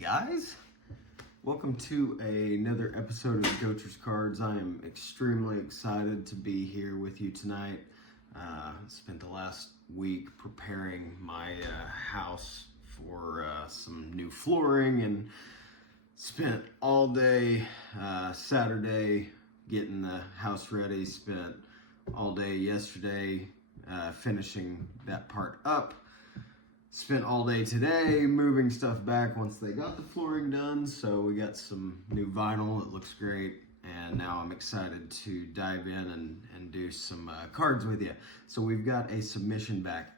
guys, welcome to another episode of Gocher's Cards. I am extremely excited to be here with you tonight. Spent the last week preparing my house for some new flooring and spent all day Saturday getting the house ready. Spent all day yesterday finishing that part up. Spent all day today moving stuff back once they got the flooring done. So we got some new vinyl. It looks great. And now I'm excited to dive in and do some cards with you. So we've got a submission back.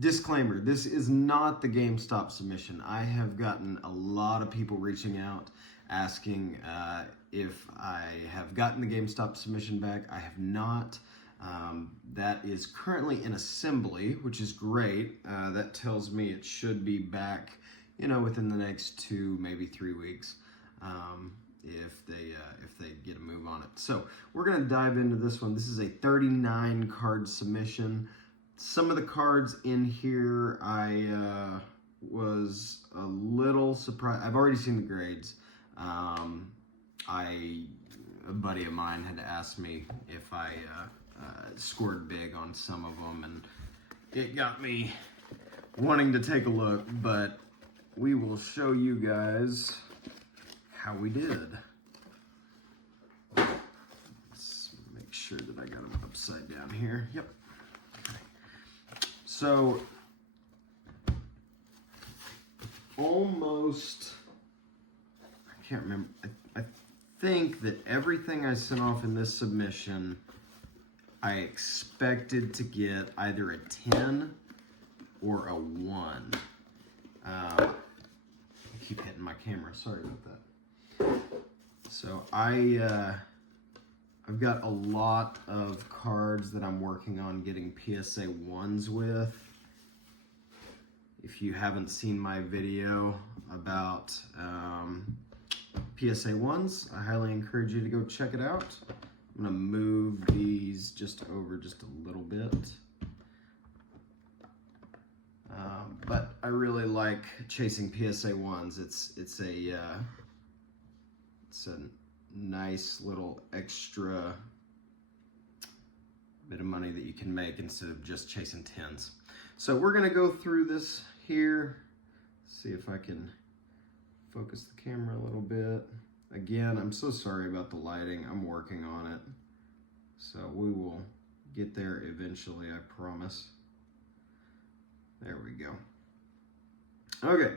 Disclaimer, this is not the Gamestop submission. I have gotten a lot of people reaching out asking if I have gotten the Gamestop submission back. I have not. That is currently in assembly, which is great. That tells me it should be back, within the next 2, maybe 3 weeks, if they get a move on it. So we're gonna dive into this one. This is a 39 card submission. Some of the cards in here, I was a little surprised. I've already seen the grades. A buddy of mine had asked me if I scored big on some of them, and it got me wanting to take a look, but we will show you guys how we did. Let's make sure that I got them upside down here. Yep. Okay. So almost, I can't remember, I think that everything I sent off in this submission I expected to get either a 10 or a 1. I keep hitting my camera, sorry about that. So I've got a lot of cards that I'm working on getting PSA 1s with. If you haven't seen my video about PSA 1s, I highly encourage you to go check it out. I'm gonna move these just over just a little bit. But I really like chasing PSA 1s. It's a nice little extra bit of money that you can make instead of just chasing 10s. So we're gonna go through this here. See if I can focus the camera a little bit. Again, I'm so sorry about the lighting. I'm working on it. So we will get there eventually, I promise. There we go. Okay,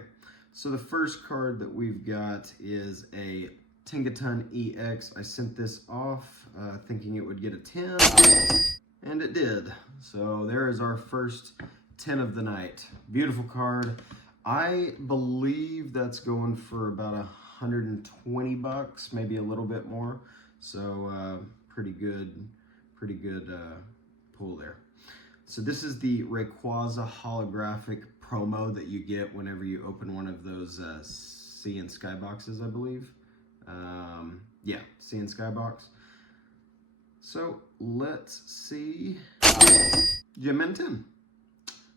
so the first card that we've got is a Tinkaton EX. I sent this off thinking it would get a 10, and it did. So there is our first 10 of the night. Beautiful card. I believe that's going for about $120, maybe a little bit more. So pretty good pull there. So this is the Rayquaza holographic promo that you get whenever you open one of those Sea and Sky boxes, I believe. Yeah, Sea and Sky box. So let's see. Gem and 10.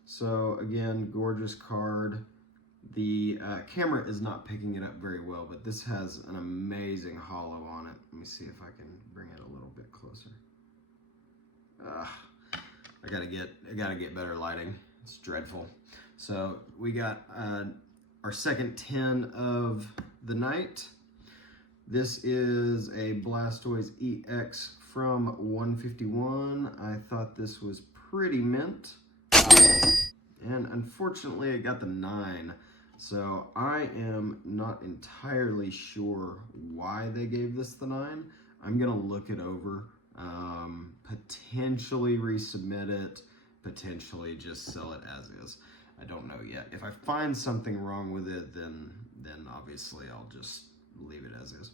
So again, gorgeous card. The camera is not picking it up very well, but this has an amazing holo on it. Let me see if I can bring it a little bit closer. I gotta get better lighting. It's dreadful. So we got our second 10 of the night. This is a Blastoise EX from 151. I thought this was pretty mint. And unfortunately, it got the 9. So I am not entirely sure why they gave this the 9. I'm gonna look it over, potentially resubmit it, potentially just sell it as is. I don't know yet. If I find something wrong with it, then obviously I'll just leave it as is.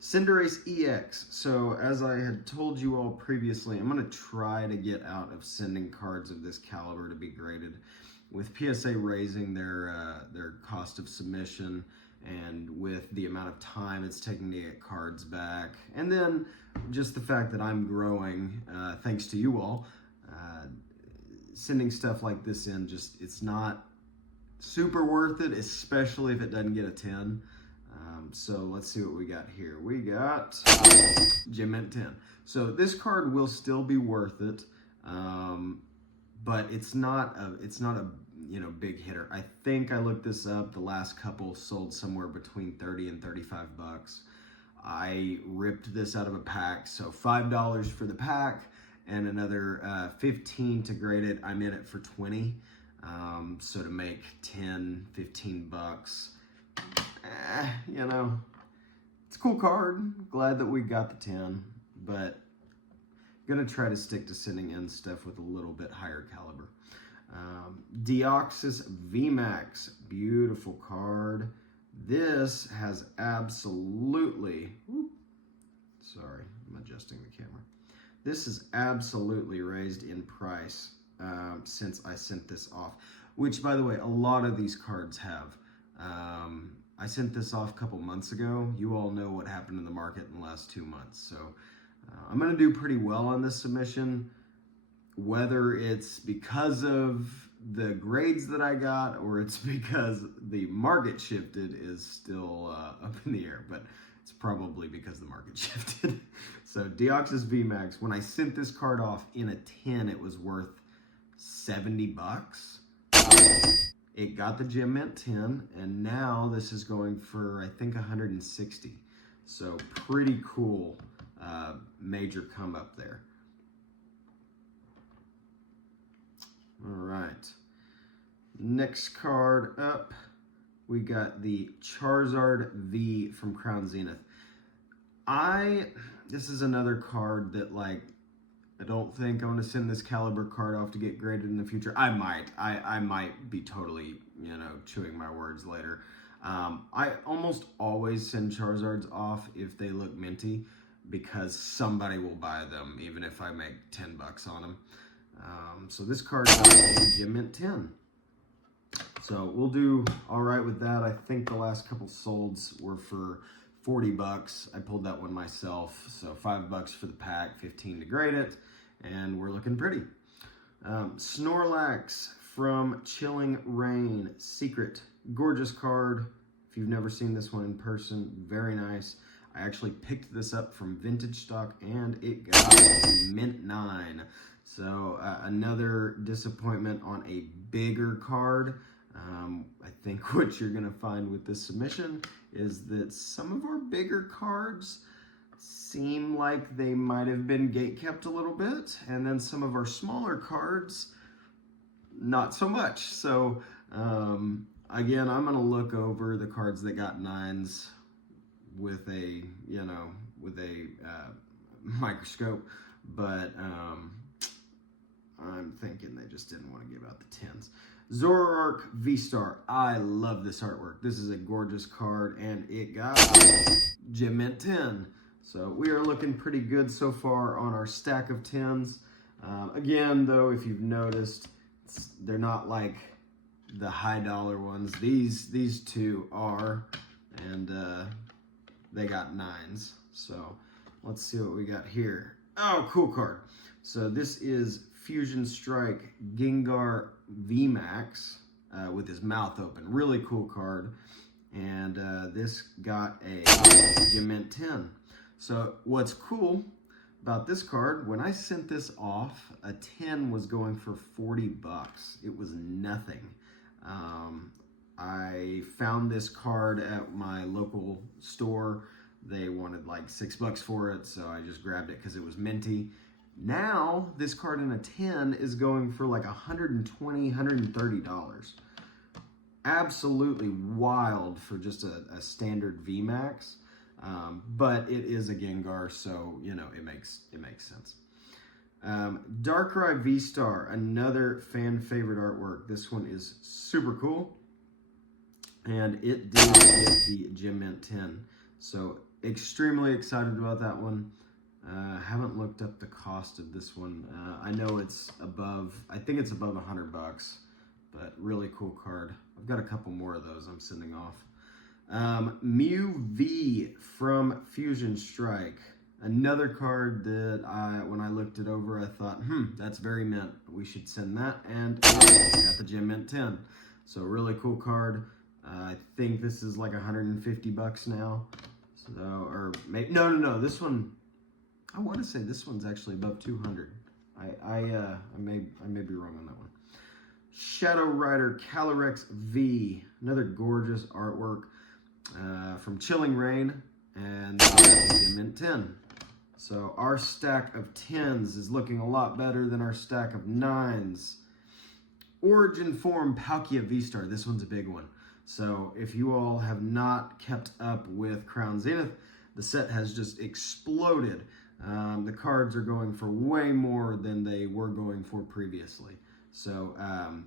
Cinderace EX. So as I had told you all previously, I'm gonna try to get out of sending cards of this caliber to be graded. With PSA raising their cost of submission, and with the amount of time it's taking to get cards back, and then just the fact that I'm growing, thanks to you all, sending stuff like this in, it's not Super worth it, especially if it doesn't get a 10. So let's see what we got here. We got Gem Mint 10. So this card will still be worth it, but it's not a big hitter. I think I looked this up. The last couple sold somewhere between 30 and 35 bucks. I ripped this out of a pack, so $5 for the pack and another 15 to grade it. I'm in it for 20. So to make 10, 15 bucks, it's a cool card. Glad that we got the 10, but gonna try to stick to sending in stuff with a little bit higher caliber. Deoxys VMAX, beautiful card. This has absolutely, sorry, I'm adjusting the camera. This is absolutely raised in price since I sent this off, which, by the way, a lot of these cards have. I sent this off a couple months ago. You all know what happened in the market in the last 2 months. So I'm going to do pretty well on this submission. Whether it's because of the grades that I got or it's because the market shifted is still up in the air, but it's probably because the market shifted. So Deoxys VMAX, when I sent this card off in a 10, it was worth 70 bucks. It got the Gem Mint 10, and now this is going for, I think, 160. So pretty cool major come up there. All right. Next card up, we got the Charizard V from Crown Zenith. This is another card that, like, I don't think I'm going to send this caliber card off to get graded in the future. I might be totally, chewing my words later. I almost always send Charizards off if they look minty because somebody will buy them, even if I make 10 bucks on them. So this card got a Gem Mint 10. So we'll do all right with that. I think the last couple solds were for 40 bucks. I pulled that one myself. So $5 for the pack, 15 to grade it, and we're looking pretty. Snorlax from Chilling Reign, Secret. Gorgeous card. If you've never seen this one in person, very nice. I actually picked this up from Vintage Stock, and it got Mint 9. So another disappointment on a bigger card. I think what you're going to find with this submission is that some of our bigger cards seem like they might have been gatekept a little bit, and then some of our smaller cards, not so much. So again, I'm going to look over the cards that got 9s with a, microscope, but I'm thinking they just didn't want to give out the 10s. Zoroark V-Star. I love this artwork. This is a gorgeous card, and it got Gem Mint 10. So we are looking pretty good so far on our stack of 10s. Again, though, if you've noticed, they're not like the high dollar ones. These two are, and they got 9s. So let's see what we got here. Oh, cool card. So this is Fusion Strike Gengar VMAX with his mouth open. Really cool card. And this got a Gem Mint 10. So what's cool about this card, when I sent this off, a 10 was going for 40 bucks. It was nothing. I found this card at my local store. They wanted like $6 for it, so I just grabbed it because it was minty. Now, this card in a 10 is going for like $120, $130. Absolutely wild for just a standard VMAX. But it is a Gengar, so, it makes sense. Darkrai V-Star, another fan favorite artwork. This one is super cool. And it did get the Gem Mint 10. So, extremely excited about that one. Haven't looked up the cost of this one. I know it's above, I think it's above $100, but really cool card. I've got a couple more of those I'm sending off. Mew V from Fusion Strike. Another card that when I looked it over, I thought, that's very mint. We should send that, and got the Gem Mint 10. So really cool card. I think this is like 150 bucks now. So, or maybe, no, this one, I want to say this one's actually above 200. I may be wrong on that one. Shadow Rider Calyrex V, another gorgeous artwork from Chilling Reign, and Mint 10. So our stack of 10s is looking a lot better than our stack of 9s. Origin Form Palkia V-Star, this one's a big one. So if you all have not kept up with Crown Zenith, the set has just exploded. The cards are going for way more than they were going for previously. So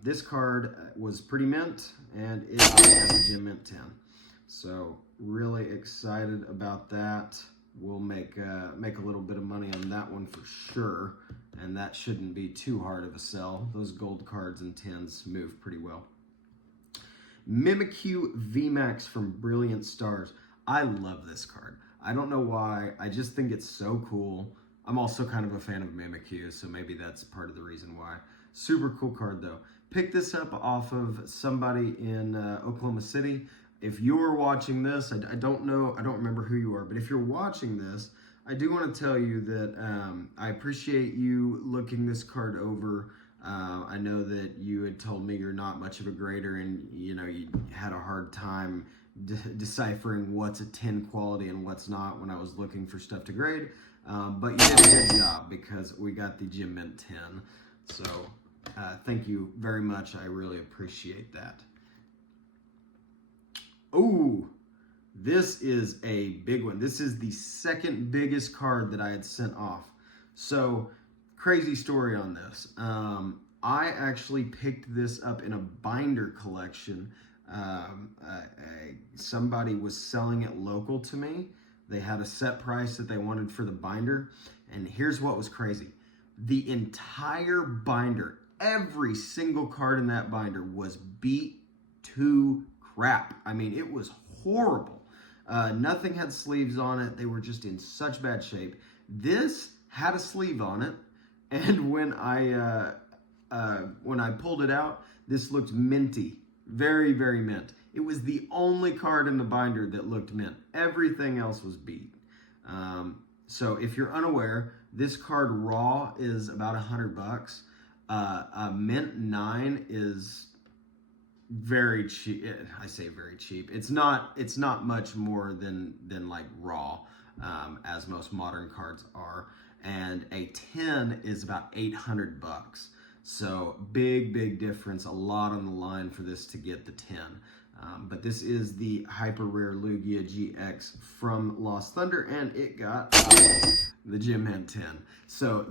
this card was pretty mint, and it is at the Gym Mint 10. So really excited about that. We'll make a little bit of money on that one for sure, and that shouldn't be too hard of a sell. Those gold cards and 10s move pretty well. Mimikyu VMAX from Brilliant Stars. I love this card. I don't know why. I just think it's so cool. I'm also kind of a fan of Mimikyu, so maybe that's part of the reason why. Super cool card though. Pick this up off of somebody in Oklahoma City. If you're watching this, I don't know, I don't remember who you are, but if you're watching this, I do want to tell you that I appreciate you looking this card over. I know that you had told me you're not much of a grader, and you had a hard time deciphering what's a 10 quality and what's not when I was looking for stuff to grade. But you did a good job because we got the Gym Mint 10. So thank you very much. I really appreciate that. Oh, this is a big one. This is the second biggest card that I had sent off. So crazy story on this. I actually picked this up in a binder collection. Somebody was selling it local to me. They had a set price that they wanted for the binder. And here's what was crazy. The entire binder, every single card in that binder was beat to crap. I mean, it was horrible. Nothing had sleeves on it. They were just in such bad shape. This had a sleeve on it. And when I pulled it out, this looked minty. Very, very mint. It was the only card in the binder that looked mint. Everything else was beat. So if you're unaware, this card raw is about 100 bucks. A mint 9 is very cheap. I say very cheap. It's not much more than like raw, as most modern cards are. And a 10 is about 800 bucks. So big difference, a lot on the line for this to get the 10. But this is the hyper rare Lugia GX from Lost Thunder, and it got the Gym Mint 10. So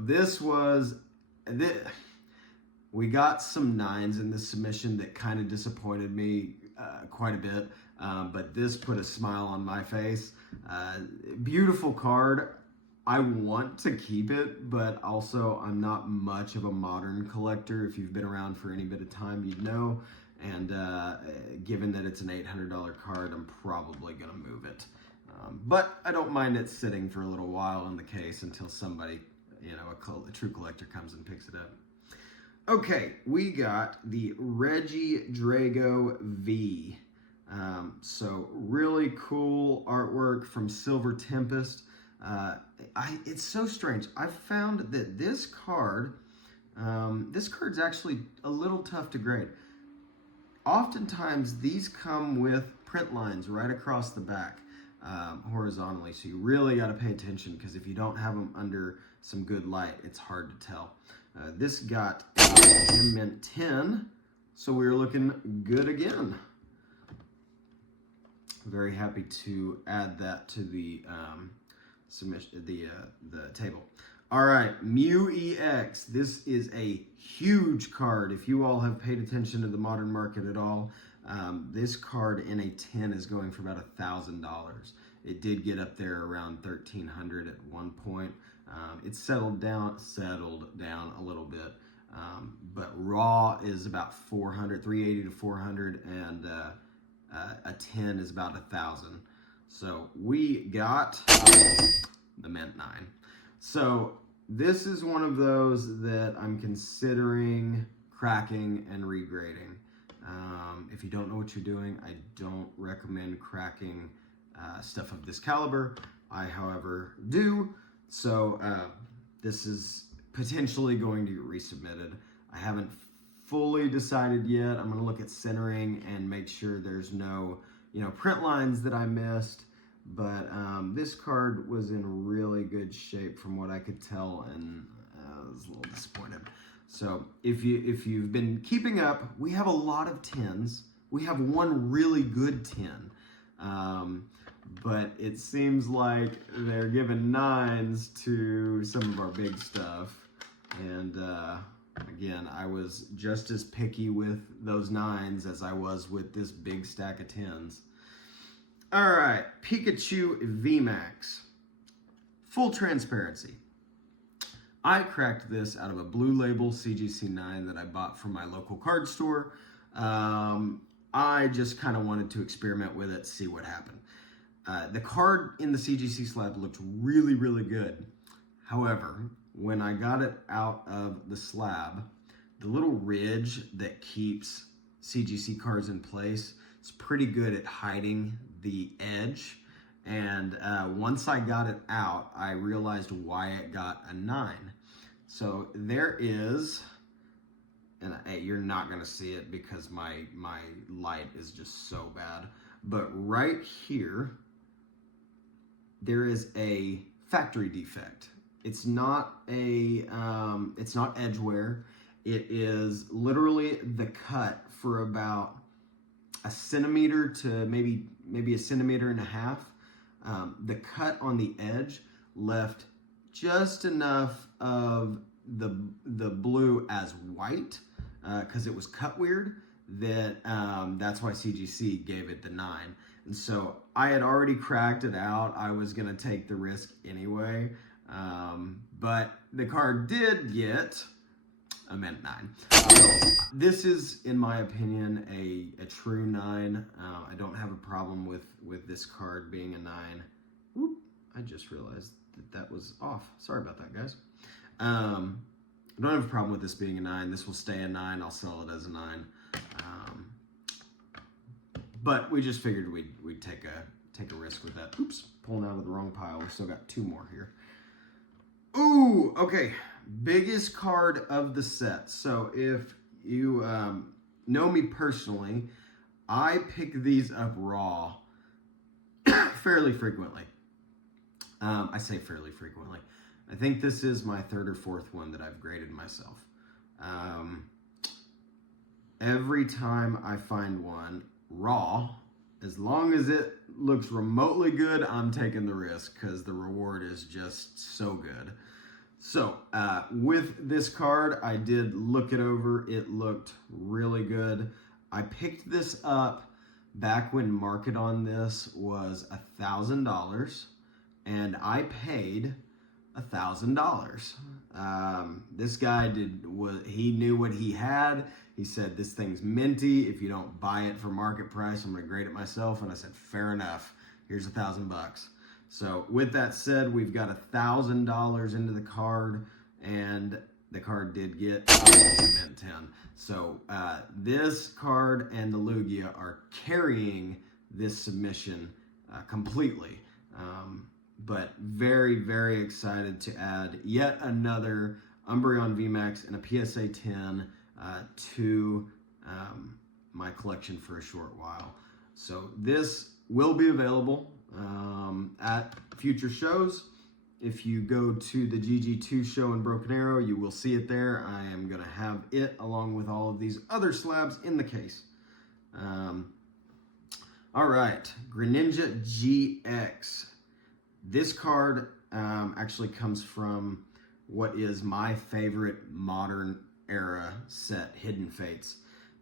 we got some 9s in this submission that kind of disappointed me quite a bit, but this put a smile on my face. Beautiful card. I want to keep it, but also I'm not much of a modern collector. If you've been around for any bit of time, you'd know. And given that it's an $800 card, I'm probably going to move it. But I don't mind it sitting for a little while in the case until somebody, a true collector comes and picks it up. Okay, we got the Reggie Drago V. So really cool artwork from Silver Tempest. It's so strange. I found that this card's actually a little tough to grade. Oftentimes, these come with print lines right across the back, horizontally, so you really got to pay attention, because if you don't have them under some good light, it's hard to tell. This got a Gym Mint 10, so we were looking good again. Very happy to add that to the submission, the table. All right, Mew EX. This is a huge card. If you all have paid attention to the modern market at all, this card in a 10 is going for about $1,000. It did get up there around $1,300 at one point. It settled down a little bit, but raw is about $380 to $400, and a 10 is about $1,000. So we got the Mint 9. So this is one of those that I'm considering cracking and regrading. If you don't know what you're doing, I don't recommend cracking stuff of this caliber. I, however, do. So this is potentially going to get resubmitted. I haven't fully decided yet. I'm going to look at centering and make sure there's no, print lines that I missed. But this card was in really good shape from what I could tell, and I was a little disappointed. So if you've been keeping up, we have a lot of 10s. We have one really good 10. But it seems like they're giving 9s to some of our big stuff. And again, I was just as picky with those 9s as I was with this big stack of 10s. All right, Pikachu VMAX. Full transparency. I cracked this out of a Blue Label CGC 9 that I bought from my local card store. I just kind of wanted to experiment with it, see what happened. The card in the CGC slab looked really, really good. However, when I got it out of the slab, the little ridge that keeps CGC cards in place is pretty good at hiding the edge. And once I got it out, I realized why it got a 9. So there is, and you're not gonna see it because my light is just so bad, but right here, there is a factory defect. It's not it's not edge wear. It is literally the cut for about a centimeter to maybe a centimeter and a half. The cut on the edge left just enough of the blue as white because it was cut weird, that that's why CGC gave it the 9. And so I had already cracked it out. I was gonna take the risk anyway, but the card did get a mint 9. So this is, in my opinion, a true 9. I don't have a problem with this card being a 9. Whoop, I just realized that was off. Sorry about that, guys. I don't have a problem with this being a 9. This will stay a 9. I'll sell it as a 9. But we just figured we'd take a risk with that. Oops, pulling out of the wrong pile. We still got 2 more here. Ooh, okay. Biggest card of the set. So if you know me personally, I pick these up raw fairly frequently. I say fairly frequently. I think this is my 3rd or 4th one that I've graded myself. Every time I find one raw, as long as it looks remotely good, I'm taking the risk because the reward is just so good. So with this card, I did look it over. It looked really good. I picked this up back when market on this was $1,000, and I paid $1,000. This guy he knew what he had. He said, this thing's minty. If you don't buy it for market price, I'm gonna grade it myself. And I said, fair enough. Here's $1,000. So with that said, we've got $1,000 into the card, and the card did get a mint 10. So this card and the Lugia are carrying this submission completely. But very, very excited to add yet another Umbreon VMAX and a PSA 10 to my collection for a short while. So this will be available at future shows. If you go to the GG2 show in Broken Arrow, you will see it there. I am going to have it along with all of these other slabs in the case. All right, Greninja GX. This card actually comes from what is my favorite modern era set, Hidden Fates.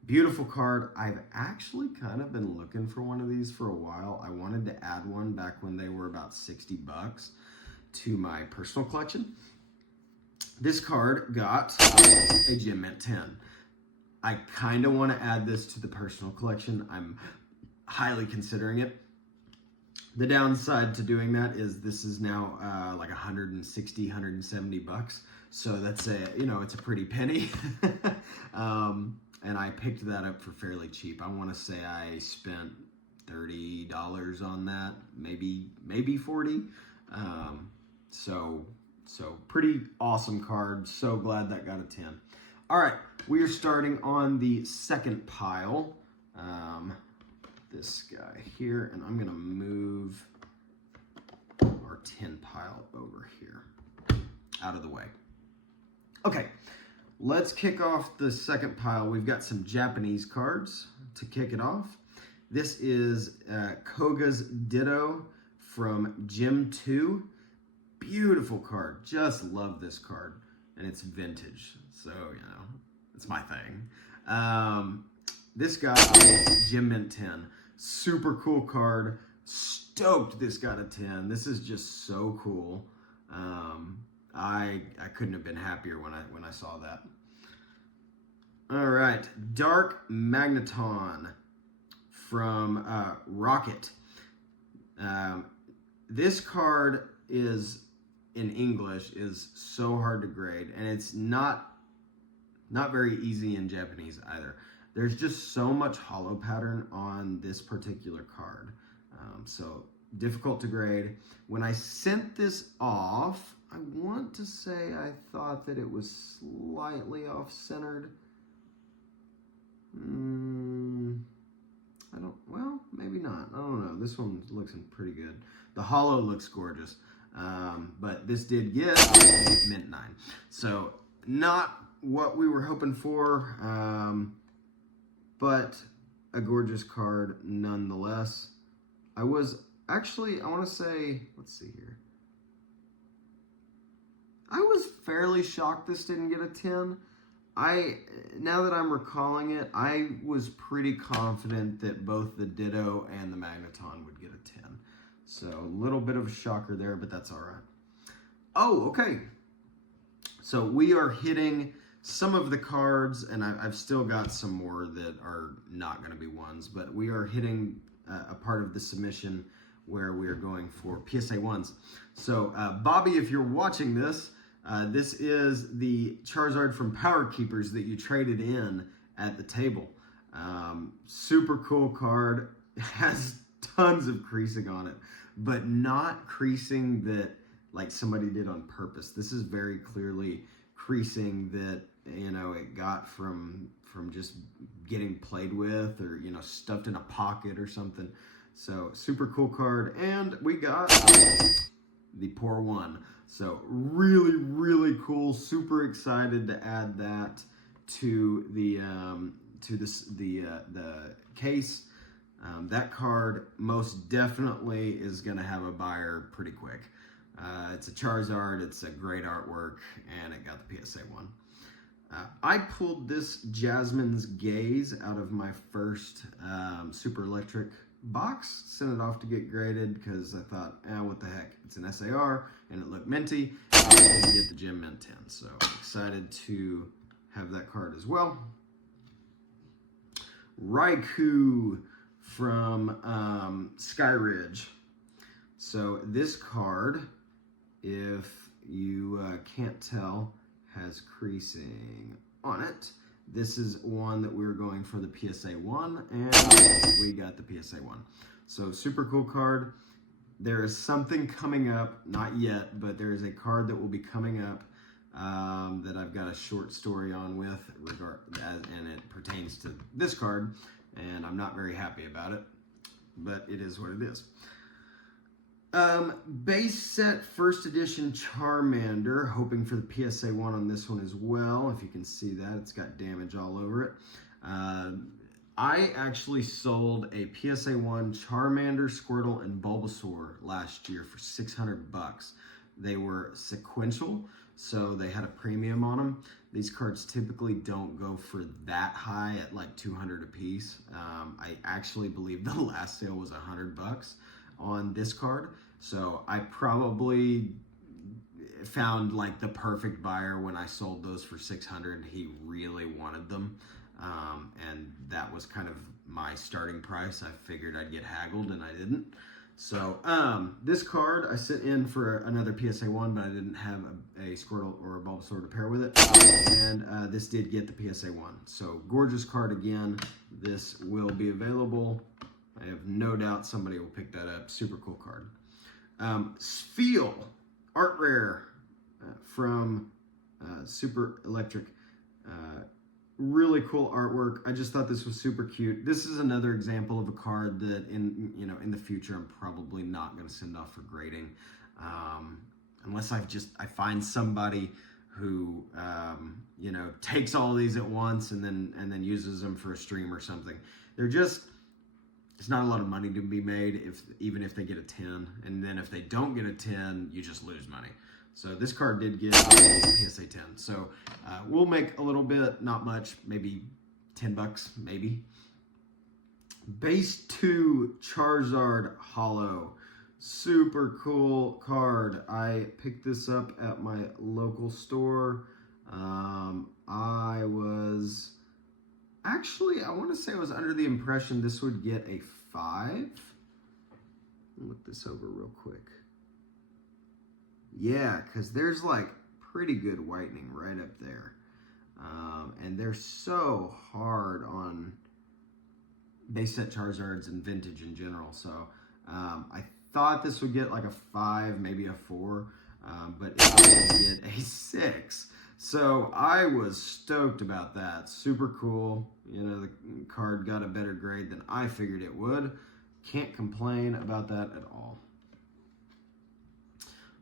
Beautiful card. I've actually kind of been looking for one of these for a while. I wanted to add one back when they were about $60 to my personal collection. This card got a Gem Mint 10. I kind of want to add this to the personal collection. I'm highly considering it. The downside to doing that is this is now like 160, 170 bucks. So that's it's a pretty penny. and I picked that up for fairly cheap. I want to say I spent $30 on that, maybe 40. So pretty awesome card. So glad that got a 10. All right, we are starting on the second pile. This guy here, and I'm gonna move our 10 pile over here, out of the way. Okay, let's kick off the second pile. We've got some Japanese cards to kick it off. This is Koga's Ditto from Gym 2. Beautiful card. Just love this card. And it's vintage, so, it's my thing. This guy, Gym Mint 10. Super cool card. Stoked this got a 10. This is just so cool. I couldn't have been happier when I saw that. All right, Dark Magneton from Rocket. This card is in English is so hard to grade, and it's not very easy in Japanese either. There's just so much hollow pattern on this particular card, so difficult to grade. When I sent this off, I want to say I thought that it was slightly off-centered. Well, maybe not. I don't know. This one looks pretty good. The hollow looks gorgeous. But this did get a Mint 9. So not what we were hoping for, but a gorgeous card nonetheless. I want to say, let's see here. I was fairly shocked this didn't get a 10. Now that I'm recalling it, I was pretty confident that both the Ditto and the Magneton would get a 10. So a little bit of a shocker there, but that's all right. Oh, okay. So we are hitting some of the cards, and I've still got some more that are not going to be ones, but we are hitting a part of the submission where we are going for PSA 1s. So Bobby, if you're watching this, this is the Charizard from Power Keepers that you traded in at the table. Super cool card. It has tons of creasing on it, but not creasing that like somebody did on purpose. This is very clearly creasing that, it got from just getting played with or, stuffed in a pocket or something. So super cool card. And we got the Pour One. So really, really cool. Super excited to add that to the case. That card most definitely is going to have a buyer pretty quick. It's a Charizard. It's a great artwork, and it got the PSA 1. I pulled this Jasmine's Gaze out of my first Super Electric box, sent it off to get graded because I thought, what the heck, it's an SAR and it looked minty, and I didn't get the Gym Mint 10, so I'm excited to have that card as well. Raikou from Skyridge. So this card, if you can't tell, has creasing on it. This is one that we were going for the PSA 1, and we got the PSA 1. So super cool card. There is something coming up, not yet, but there is a card that will be coming up that I've got a short story on with, and it pertains to this card, and I'm not very happy about it, but it is what it is. Base set first edition Charmander, hoping for the PSA 1 on this one as well. If you can see that, it's got damage all over it. I actually sold a PSA 1 Charmander, Squirtle, and Bulbasaur last year for $600. They were sequential, so they had a premium on them. These cards typically don't go for that high at like $200 a piece. I actually believe the last sale was $100 on this card, so I probably found like the perfect buyer when I sold those for $600. He really wanted them, and that was kind of my starting price. I figured I'd get haggled, and I didn't. So this card I sent in for another PSA 1, but I didn't have a Squirtle or a Bulbasaur to pair with it. And this did get the PSA 1. So gorgeous card again. This will be available. I have no doubt somebody will pick that up. Super cool card. Sfeel, Art Rare from Super Electric. Really cool artwork. I just thought this was super cute. This is another example of a card that in the future I'm probably not going to send off for grading, unless I find somebody who takes all these at once and then uses them for a stream or something. It's not a lot of money to be made even if they get a 10, and then if they don't get a 10, you just lose money. So this card did get a PSA 10. So we'll make a little bit, not much, maybe $10, maybe. Base 2 Charizard Holo. Super cool card. I picked this up at my local store. I want to say I was under the impression this would get a 5. Look this over real quick. Yeah, because there's like pretty good whitening right up there. And they're so hard on base set Charizards and vintage in general. So I thought this would get like a 5, maybe a 4, but it did get a 6. So I was stoked about that. Super cool. The card got a better grade than I figured it would. Can't complain about that at all.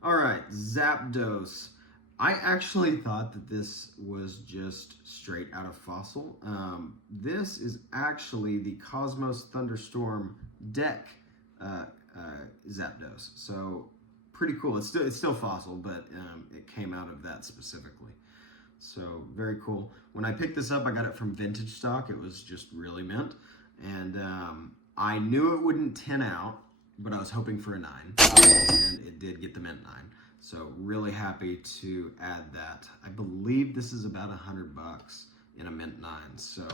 All right, Zapdos. I actually thought that this was just straight out of Fossil. This is actually the Cosmos Thunderstorm deck Zapdos. So pretty cool. It's still Fossil, but it came out of that specifically. So very cool. When I picked this up, I got it from Vintage Stock. It was just really mint. And I knew it wouldn't 10 out, but I was hoping for a 9, and it did get the mint 9. So really happy to add that. I believe this is about $100 in a mint 9. So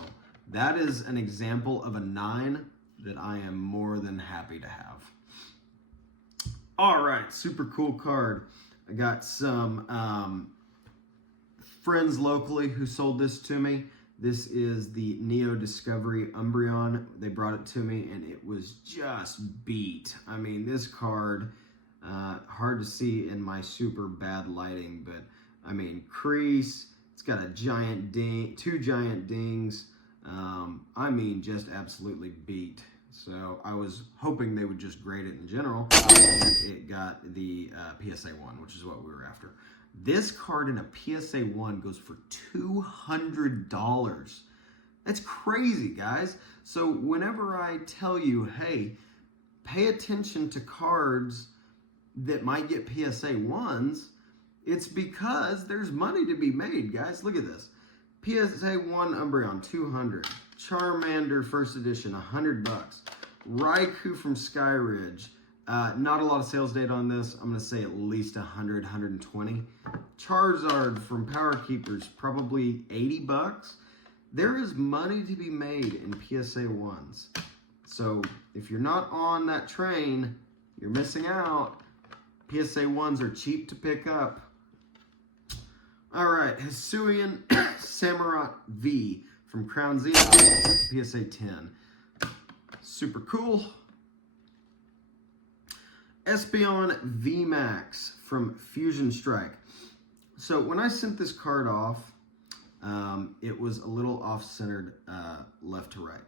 that is an example of a 9 that I am more than happy to have. All right, super cool card. I got some friends locally who sold this to me. This is the Neo Discovery Umbreon. They brought it to me, and it was just beat. I mean, this card, hard to see in my super bad lighting, but I mean, crease. It's got a giant ding, 2 giant dings. I mean, just absolutely beat. So I was hoping they would just grade it in general, and it got the PSA 1, which is what we were after. This card in a PSA 1 goes for $200. That's crazy, guys. So whenever I tell you, hey, pay attention to cards that might get PSA 1s, it's because there's money to be made, guys. Look at this. PSA 1 Umbreon, $200. Charmander First Edition, $100. Raikou from Skyridge. Not a lot of sales data on this. I'm going to say at least 100, 120. Charizard from Power Keepers, probably $80. There is money to be made in PSA 1s. So if you're not on that train, you're missing out. PSA 1s are cheap to pick up. All right, Hisuian Samurott V from Crown Zenith, PSA 10. Super cool. Espeon VMAX from Fusion Strike. So when I sent this card off, it was a little off-centered left to right.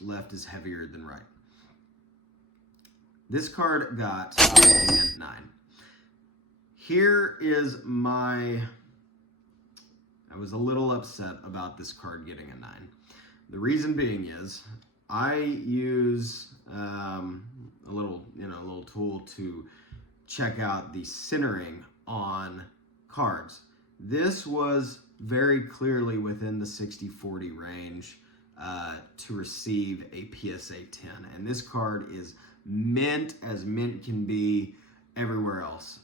Left is heavier than right. This card got a mint 9. Here is I was a little upset about this card getting a 9. The reason being is I use a little tool to check out the centering on cards. This was very clearly within the 60-40 range to receive a PSA 10, and this card is mint as mint can be everywhere else.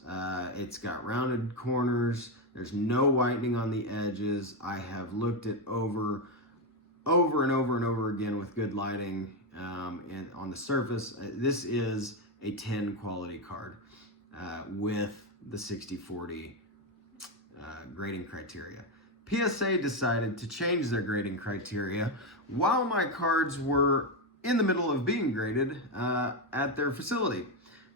It's got rounded corners. There's no whitening on the edges. I have looked it over and over again with good lighting and on the surface. This is a 10 quality card with the 60/40 grading criteria. PSA decided to change their grading criteria while my cards were in the middle of being graded at their facility.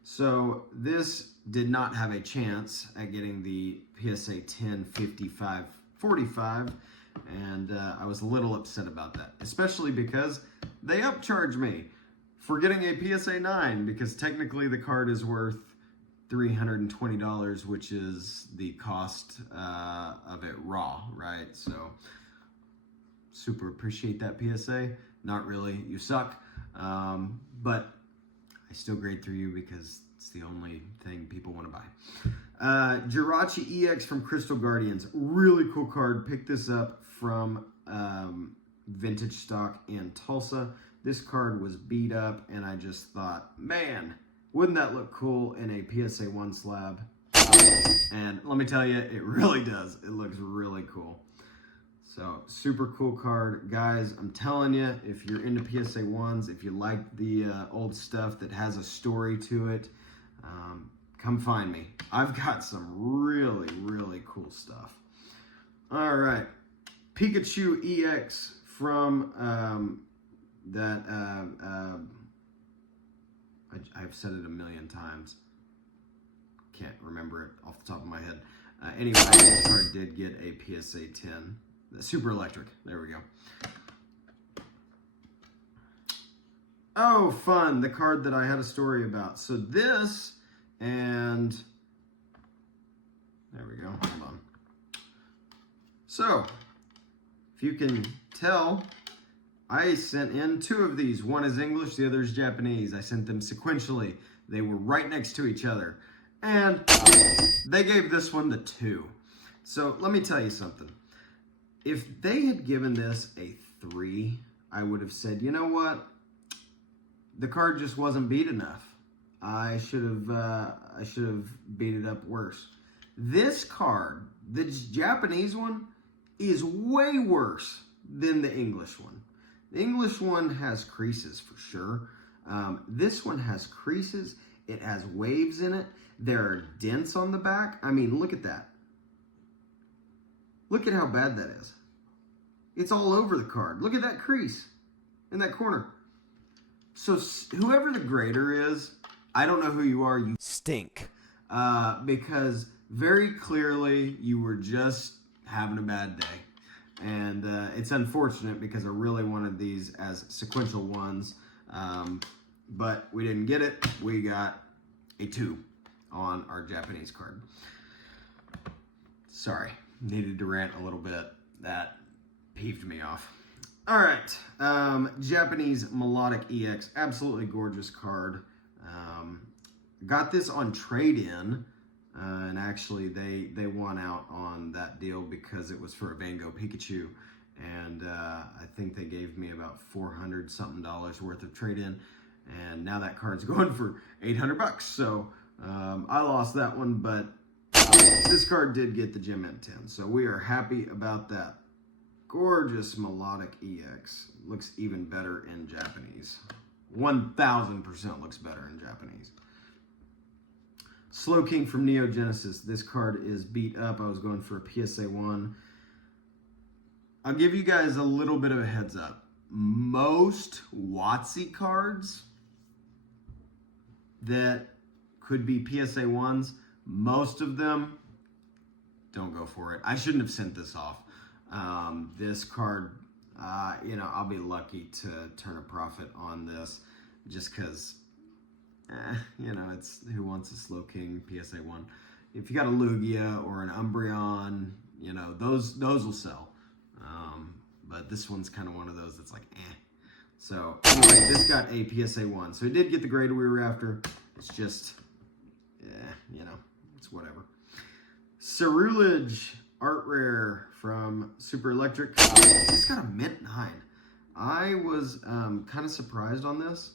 So this did not have a chance at getting the PSA 10 55 45, and I was a little upset about that, especially because they upcharged me for getting a PSA 9, because technically the card is worth $320, which is the cost of it raw, right? So super appreciate that, PSA. Not really, you suck, but I still grade through you because it's the only thing people want to buy. Jirachi EX from Crystal Guardians, really cool card. Picked this up from Vintage Stock in Tulsa. This card was beat up, and I just thought, man, wouldn't that look cool in a PSA 1 slab? And let me tell you, it really does. It looks really cool. So, super cool card. Guys, I'm telling you, if you're into PSA 1s, if you like the old stuff that has a story to it, come find me. I've got some really, really cool stuff. All right. Pikachu EX from I've said it a million times. Can't remember it off the top of my head. Anyway, this card did get a PSA 10. Super Electric. There we go. Oh, fun. The card that I had a story about. So this, and there we go. Hold on. So, if you can tell, I sent in 2 of these. One is English, the other is Japanese. I sent them sequentially. They were right next to each other. And they gave this one the 2. So let me tell you something. If they had given this a 3, I would have said, you know what? The card just wasn't beat enough. I should have beat it up worse. This card, the Japanese one, is way worse than the English one. The English one has creases for sure. This one has creases. It has waves in it. There are dents on the back. I mean, look at that. Look at how bad that is. It's all over the card. Look at that crease in that corner. So whoever the grader is, I don't know who you are. You stink. Because very clearly you were just having a bad day. And it's unfortunate because I really wanted these as sequential ones. But we didn't get it. We got a 2 on our Japanese card. Sorry, needed to rant a little bit. That peeved me off. All right, Japanese Melodic EX, absolutely gorgeous card. Got this on trade-in, and actually they won out on that deal because it was for a Van Gogh Pikachu, and I think they gave me about $400 something worth of trade-in, and now that card's going for $800. So I lost that one, but this card did get the Gem Mint 10, so we are happy about that. Gorgeous Melodic EX. Looks even better in Japanese. 1000% looks better in Japanese. Slow King from Neo Genesis. This card is beat up. I was going for a PSA 1. I'll give you guys a little bit of a heads up. Most WotC cards that could be PSA 1s, most of them, don't go for it. I shouldn't have sent this off. This card, I'll be lucky to turn a profit on this just because, it's who wants a Slow King PSA 1. If you got a Lugia or an Umbreon, those will sell. But this one's kind of one of those that's like, eh. So anyway, this got a PSA 1. So it did get the grade we were after. It's just, it's whatever. Cerulege Art Rare from Super Electric. It's got a mint 9. I was kind of surprised on this.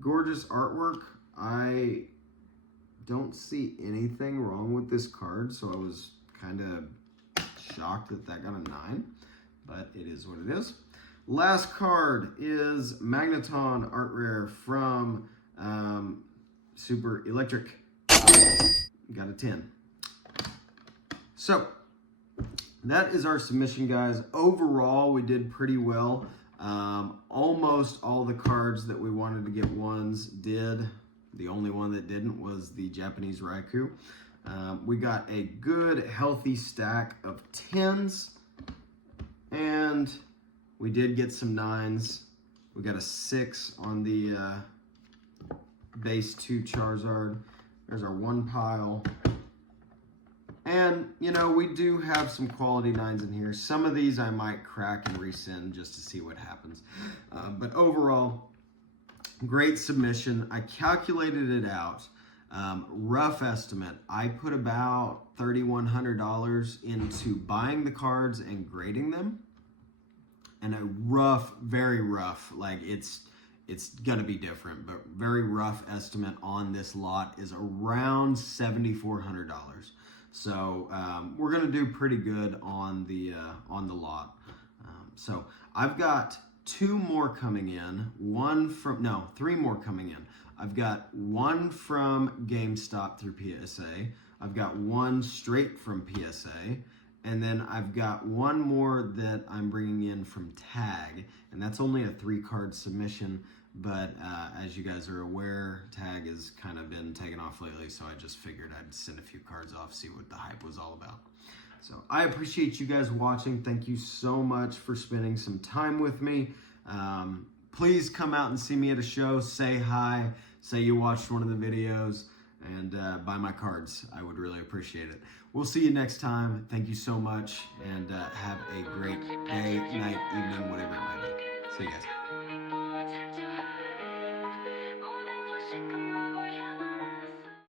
Gorgeous artwork. I don't see anything wrong with this card, so I was kind of shocked that got a 9, but it is what it is. Last card is Magneton Art Rare from Super Electric. Got a 10. So, that is our submission, guys. Overall, we did pretty well. Almost all the cards that we wanted to get ones did. The only one that didn't was the Japanese Raikou. We got a good, healthy stack of 10s. And we did get some 9s. We got a 6 on the base 2 Charizard. There's our one pile. And, you know, we do have some quality 9s in here. Some of these I might crack and resend just to see what happens. But overall, great submission. I calculated it out. Rough estimate, I put about $3,100 into buying the cards and grading them. And a rough, very rough, like it's gonna be different, but very rough estimate on this lot is around $7,400. So we're gonna do pretty good on the lot. So I've got 2 more coming in, 3 more coming in. I've got 1 from Gamestop through PSA. I've got 1 straight from PSA. And then I've got 1 more that I'm bringing in from Tag. And that's only a 3-card submission. But as you guys are aware, Tag has kind of been taken off lately. So I just figured I'd send a few cards off, see what the hype was all about. So I appreciate you guys watching. Thank you so much for spending some time with me. Please come out and see me at a show. Say hi. Say you watched one of the videos. And buy my cards. I would really appreciate it. We'll see you next time. Thank you so much. And have a great day, night, evening, whatever it might be. See you guys.